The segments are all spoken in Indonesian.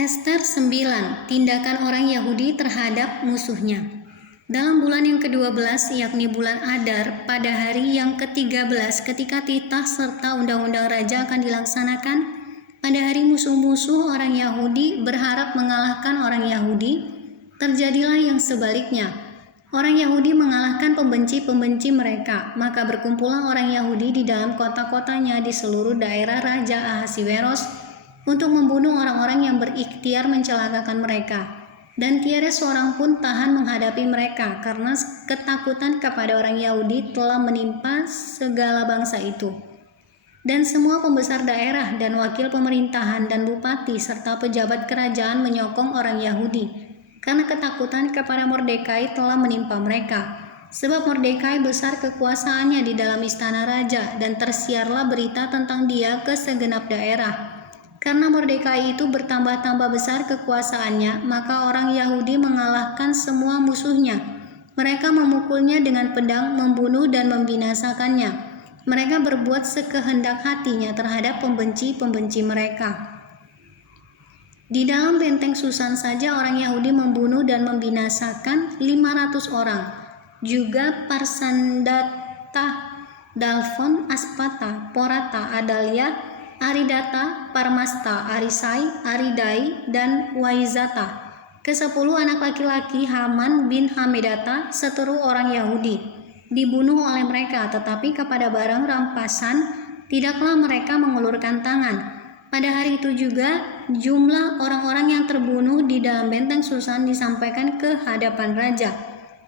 Ester 9. Tindakan orang Yahudi terhadap musuhnya. Dalam bulan yang ke-12, yakni bulan Adar, pada hari yang ke-13 ketika titah serta undang-undang raja akan dilaksanakan, pada hari musuh-musuh orang Yahudi berharap mengalahkan orang Yahudi, terjadilah yang sebaliknya. Orang Yahudi mengalahkan pembenci-pembenci mereka, maka berkumpullah orang Yahudi di dalam kota-kotanya di seluruh daerah Raja Ahasiweros untuk membunuh orang-orang yang berikhtiar mencelakakan mereka. Dan tiada seorang pun tahan menghadapi mereka, karena ketakutan kepada orang Yahudi telah menimpa segala bangsa itu. Dan semua pembesar daerah dan wakil pemerintahan dan bupati serta pejabat kerajaan menyokong orang Yahudi, karena ketakutan kepada Mordekai telah menimpa mereka. Sebab Mordekai besar kekuasaannya di dalam istana raja, dan tersiarlah berita tentang dia ke segenap daerah. Karena Mordekai itu bertambah-tambah besar kekuasaannya, maka orang Yahudi mengalahkan semua musuhnya. Mereka memukulnya dengan pedang, membunuh dan membinasakannya. Mereka berbuat sekehendak hatinya terhadap pembenci-pembenci mereka. Di dalam benteng Susan saja orang Yahudi membunuh dan membinasakan 500 orang. Juga Parsandata, Dalfon, Aspata, Porata, Adalia, Aridata, Parmasta, Arisai, Aridai, dan Waizata. Ke-10 anak laki-laki Haman bin Hamedata, seteru orang Yahudi, dibunuh oleh mereka, tetapi kepada barang rampasan tidaklah mereka mengulurkan tangan. Pada hari itu juga jumlah orang-orang yang terbunuh di dalam benteng Susan disampaikan ke hadapan raja.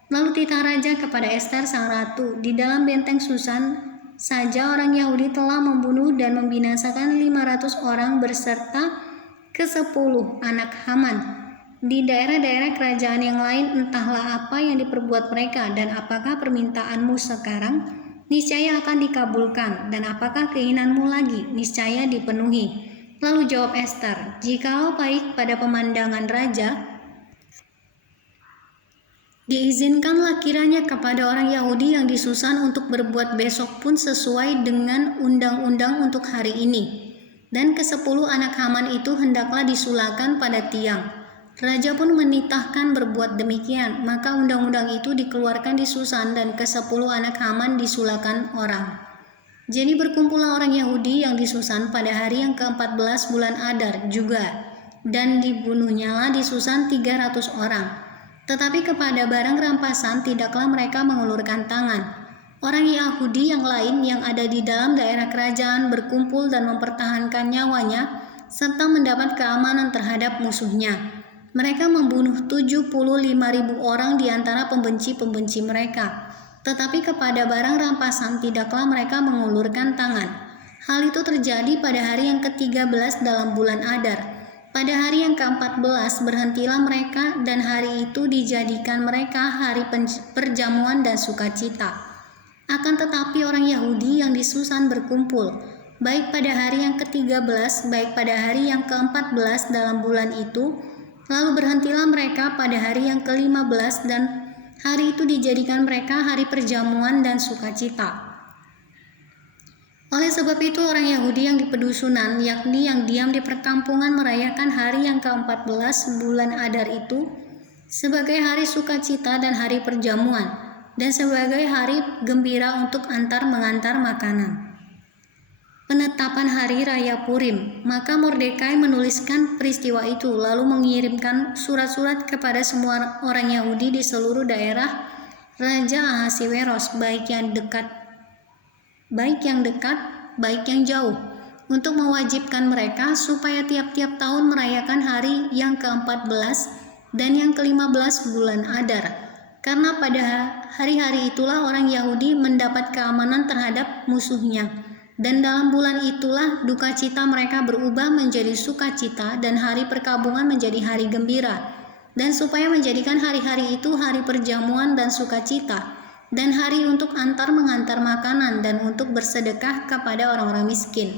Lalu titah raja kepada Ester sang ratu, di dalam benteng Susan saja orang Yahudi telah membunuh dan membinasakan 500 orang berserta ke-10 anak Haman. Di daerah-daerah kerajaan yang lain entahlah apa yang diperbuat mereka, dan apakah permintaanmu sekarang niscaya akan dikabulkan, dan apakah keinginanmu lagi niscaya dipenuhi. Lalu jawab Ester, jikalau baik pada pemandangan raja, diizinkanlah kiranya kepada orang Yahudi yang di Susan untuk berbuat besok pun sesuai dengan undang-undang untuk hari ini. Dan ke-10 anak Haman itu hendaklah disulakan pada tiang. Raja pun menitahkan berbuat demikian, maka undang-undang itu dikeluarkan di Susan dan ke-10 anak Haman disulakan orang. Jadi berkumpullah orang Yahudi yang di Susan pada hari yang ke-14 bulan Adar juga, dan dibunuhnyalah di Susan 300 orang. Tetapi kepada barang rampasan tidaklah mereka mengulurkan tangan. Orang Yahudi yang lain yang ada di dalam daerah kerajaan berkumpul dan mempertahankan nyawanya, serta mendapat keamanan terhadap musuhnya. Mereka membunuh 75.000 orang di antara pembenci-pembenci mereka. Tetapi kepada barang rampasan tidaklah mereka mengulurkan tangan. Hal itu terjadi pada hari yang ke-13 dalam bulan Adar. Pada hari yang ke-14 berhentilah mereka, dan hari itu dijadikan mereka hari perjamuan dan sukacita. Akan tetapi orang Yahudi yang di Susan berkumpul, baik pada hari yang ke-13, baik pada hari yang ke-14 dalam bulan itu. Lalu berhentilah mereka pada hari yang ke-15, dan hari itu dijadikan mereka hari perjamuan dan sukacita. Oleh sebab itu orang Yahudi yang di pedusunan, yakni yang diam di perkampungan, merayakan hari yang ke-14 bulan Adar itu sebagai hari sukacita dan hari perjamuan, dan sebagai hari gembira untuk antar-mengantar makanan. Penetapan hari raya Purim. Maka Mordekai menuliskan peristiwa itu, lalu mengirimkan surat-surat kepada semua orang Yahudi di seluruh daerah Raja Ahasiweros, baik yang dekat, baik yang jauh, untuk mewajibkan mereka supaya tiap-tiap tahun merayakan hari yang ke-14 dan yang ke-15 bulan Adar. Karena pada hari-hari itulah orang Yahudi mendapat keamanan terhadap musuhnya. Dan dalam bulan itulah duka cita mereka berubah menjadi sukacita, dan hari perkabungan menjadi hari gembira. Dan supaya menjadikan hari-hari itu hari perjamuan dan sukacita, dan hari untuk antar-mengantar makanan, dan untuk bersedekah kepada orang-orang miskin.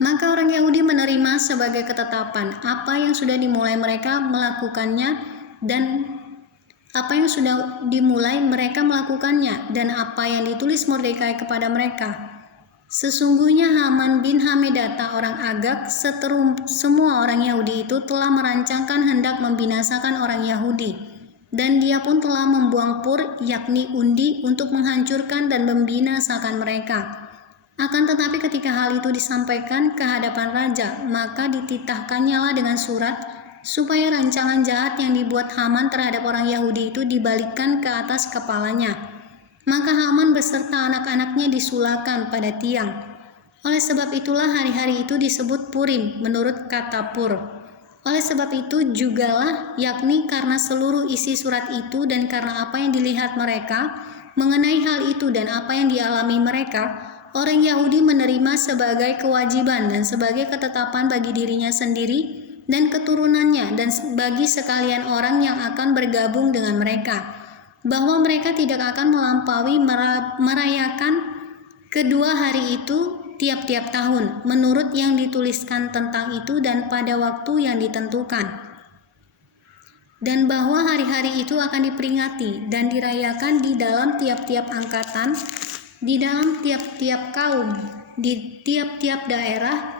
Maka orang Yahudi menerima sebagai ketetapan apa yang sudah dimulai mereka melakukannya, dan apa yang sudah dimulai mereka melakukannya, dan apa yang ditulis Mordekai kepada mereka. Sesungguhnya Haman bin Hamedata orang Agag seteru semua orang Yahudi itu telah merancangkan hendak membinasakan orang Yahudi, dan dia pun telah membuang pur, yakni undi, untuk menghancurkan dan membinasakan mereka. Akan tetapi ketika hal itu disampaikan ke hadapan raja, maka dititahkannyalah dengan surat supaya rancangan jahat yang dibuat Haman terhadap orang Yahudi itu dibalikkan ke atas kepalanya. Maka Haman beserta anak-anaknya disulakan pada tiang. Oleh sebab itulah hari-hari itu disebut Purim menurut kata Pur. Oleh sebab itu jugalah, yakni karena seluruh isi surat itu dan karena apa yang dilihat mereka mengenai hal itu dan apa yang dialami mereka, orang Yahudi menerima sebagai kewajiban dan sebagai ketetapan bagi dirinya sendiri dan keturunannya dan bagi sekalian orang yang akan bergabung dengan mereka, bahwa mereka tidak akan melampaui merayakan kedua hari itu tiap-tiap tahun menurut yang dituliskan tentang itu dan pada waktu yang ditentukan, dan bahwa hari-hari itu akan diperingati dan dirayakan di dalam tiap-tiap angkatan, di dalam tiap-tiap kaum, di tiap-tiap daerah,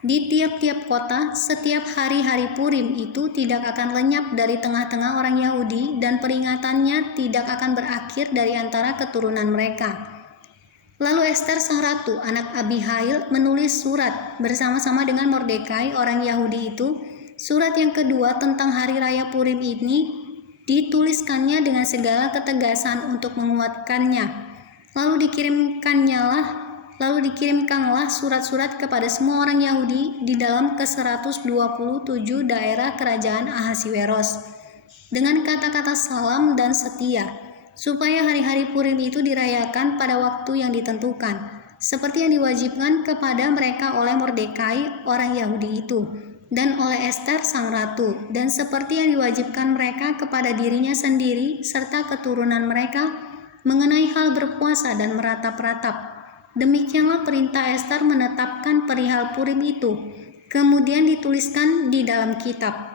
di tiap-tiap kota. Setiap hari-hari Purim itu tidak akan lenyap dari tengah-tengah orang Yahudi, dan peringatannya tidak akan berakhir dari antara keturunan mereka. Lalu Ester sang ratu, anak Abihail, menulis surat bersama-sama dengan Mordekai orang Yahudi itu. Surat yang kedua tentang hari raya Purim ini dituliskannya dengan segala ketegasan untuk menguatkannya. Lalu dikirimkanlah surat-surat kepada semua orang Yahudi di dalam ke-127 daerah kerajaan Ahasiweros dengan kata-kata salam dan setia, supaya hari-hari Purim itu dirayakan pada waktu yang ditentukan, seperti yang diwajibkan kepada mereka oleh Mordekai orang Yahudi itu dan oleh Ester sang ratu, dan seperti yang diwajibkan mereka kepada dirinya sendiri serta keturunan mereka mengenai hal berpuasa dan meratap-ratap. Demikianlah perintah Ester menetapkan perihal Purim itu, kemudian dituliskan di dalam kitab.